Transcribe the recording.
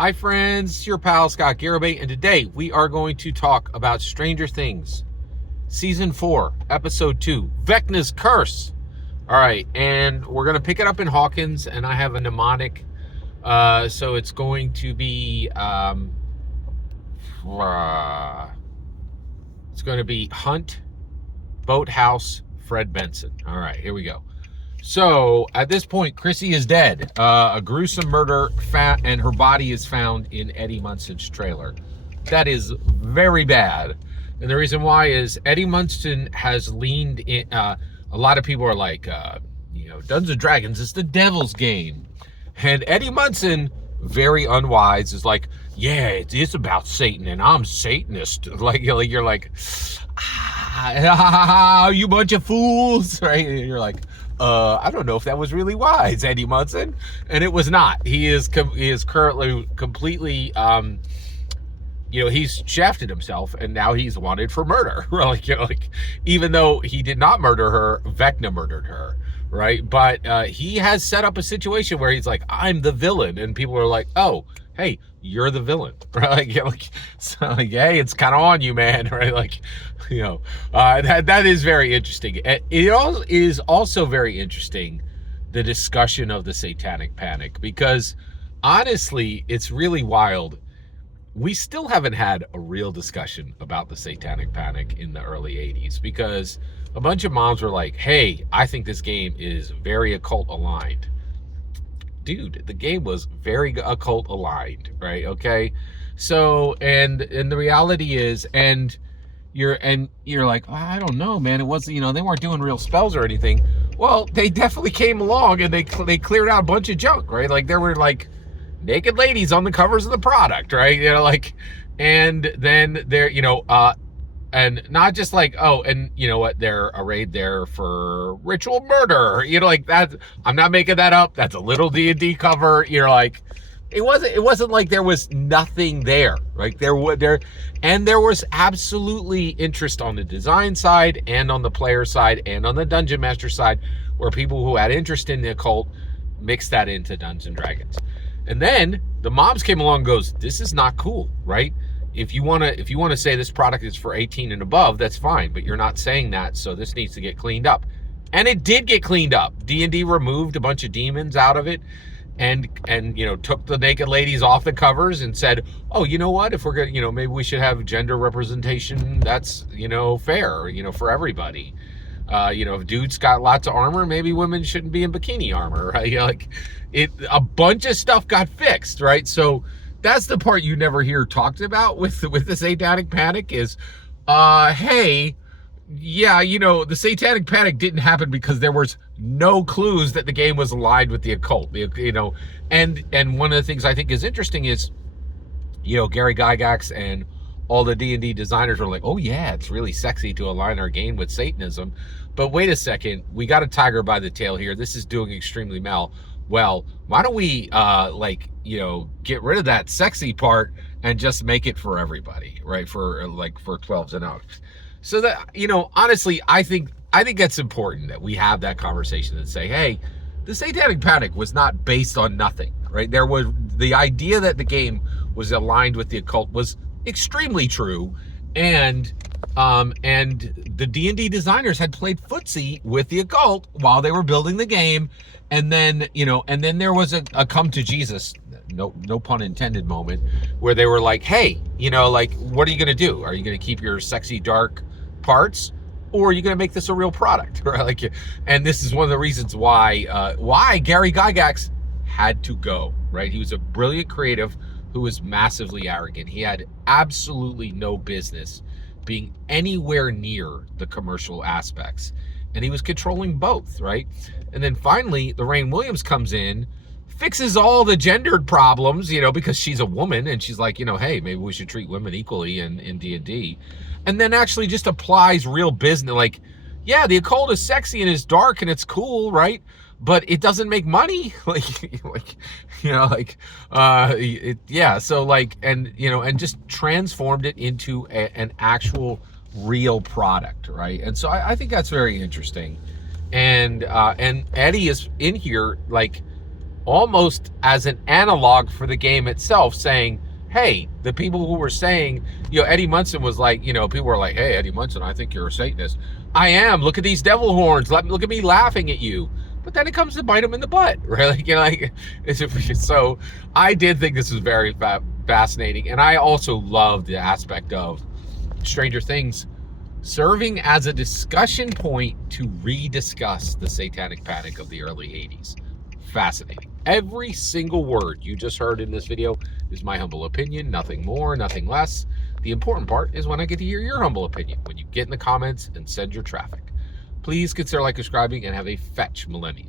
Hi friends, it's your pal Scott Garibay, and today we are going to talk about Stranger Things, Season 4, Episode 2, Vecna's Curse. Alright, and we're going to pick it up in Hawkins, and I have a mnemonic, so it's going to be, Hunt, Boathouse, Fred Benson. Alright, here we go. So, at this point, Chrissy is dead. A gruesome murder, and her body is found in Eddie Munson's trailer. That is very bad. And the reason why is Eddie Munson has leaned in. A lot of people are like, Dungeons and Dragons is the devil's game. And Eddie Munson, very unwise, is like, yeah, it's about Satan, and I'm Satanist. Like you're like, you bunch of fools, right? And you're like, I don't know if that was really wise, Eddie Munson, and it was not. He is currently completely, he's shafted himself, and now he's wanted for murder. Even though he did not murder her, Vecna murdered her, right? But he has set up a situation where he's like, I'm the villain, and people are like, oh, hey, you're the villain, right? Hey, it's kind of on you, man, right? That is very interesting. It is also very interesting, the discussion of the Satanic Panic, because honestly, it's really wild. We still haven't had a real discussion about the Satanic Panic in the early 80s, because a bunch of moms were like, hey, I think this game is very occult aligned. Dude, the game was very occult aligned, right? Okay, so and the reality is, you're like, oh, I don't know, man. It wasn't, they weren't doing real spells or anything. Well, they definitely came along and they cleared out a bunch of junk, right? Like there were like naked ladies on the covers of the product, right? And then there, and not just like, oh, and you know what, they're arrayed there for ritual murder, like that. I'm not making that up. That's a little D&D cover. You're like, it wasn't like there was nothing there, right? There was absolutely interest on the design side and on the player side and on the dungeon master side, where people who had interest in the occult mixed that into Dungeons and Dragons. And then the moms came along and goes, this is not cool, right? If you want to say this product is for 18 and above, that's fine, but you're not saying that, so this needs to get cleaned up. And it did get cleaned up. D&D removed a bunch of demons out of it, and took the naked ladies off the covers and said, oh, you know what, if we're gonna, maybe we should have gender representation that's, fair, for everybody. If dudes got lots of armor, maybe women shouldn't be in bikini armor, right? A bunch of stuff got fixed, right? So that's the part you never hear talked about with the Satanic Panic is, hey, yeah, the Satanic Panic didn't happen because there was no clues that the game was aligned with the occult, and one of the things I think is interesting is, Gary Gygax and all the D&D designers were like, oh yeah, it's really sexy to align our game with Satanism, but wait a second, we got a tiger by the tail here. This is doing extremely well. Why don't we get rid of that sexy part and just make it for everybody, right? For 12s and up. So that, honestly, I think that's important that we have that conversation and say, hey, the Satanic Panic was not based on nothing, right? There was the idea that the game was aligned with the occult was extremely true, and the D&D designers had played footsie with the occult while they were building the game, and then there was a come to Jesus, no pun intended, moment where they were like, hey, what are you gonna do? Are you gonna keep your sexy dark parts, or are you gonna make this a real product? Right? And this is one of the reasons why Gary Gygax had to go, right? He was a brilliant creative who was massively arrogant. He had absolutely no business being anywhere near the commercial aspects, and he was controlling both, right? And then finally, Lorraine Williams comes in, fixes all the gendered problems, because she's a woman, and she's like, hey, maybe we should treat women equally in D&D, and then actually just applies real business, like, yeah, the occult is sexy and it's dark and it's cool, right? But it doesn't make money, and just transformed it into an actual real product, right? And so I think that's very interesting. And Eddie is in here, like, almost as an analog for the game itself, saying, hey, the people who were saying, Eddie Munson was like, people were like, hey, Eddie Munson, I think you're a Satanist. I am. Look at these devil horns. Look at me laughing at you. But then it comes to bite him in the butt, right? So I did think this was very fascinating. And I also love the aspect of Stranger Things serving as a discussion point to rediscuss the satanic panic of the early 80s. Fascinating. Every single word you just heard in this video is my humble opinion, nothing more, nothing less. The important part is when I get to hear your humble opinion, when you get in the comments and send your traffic. Please consider subscribing and have a fetch millennium.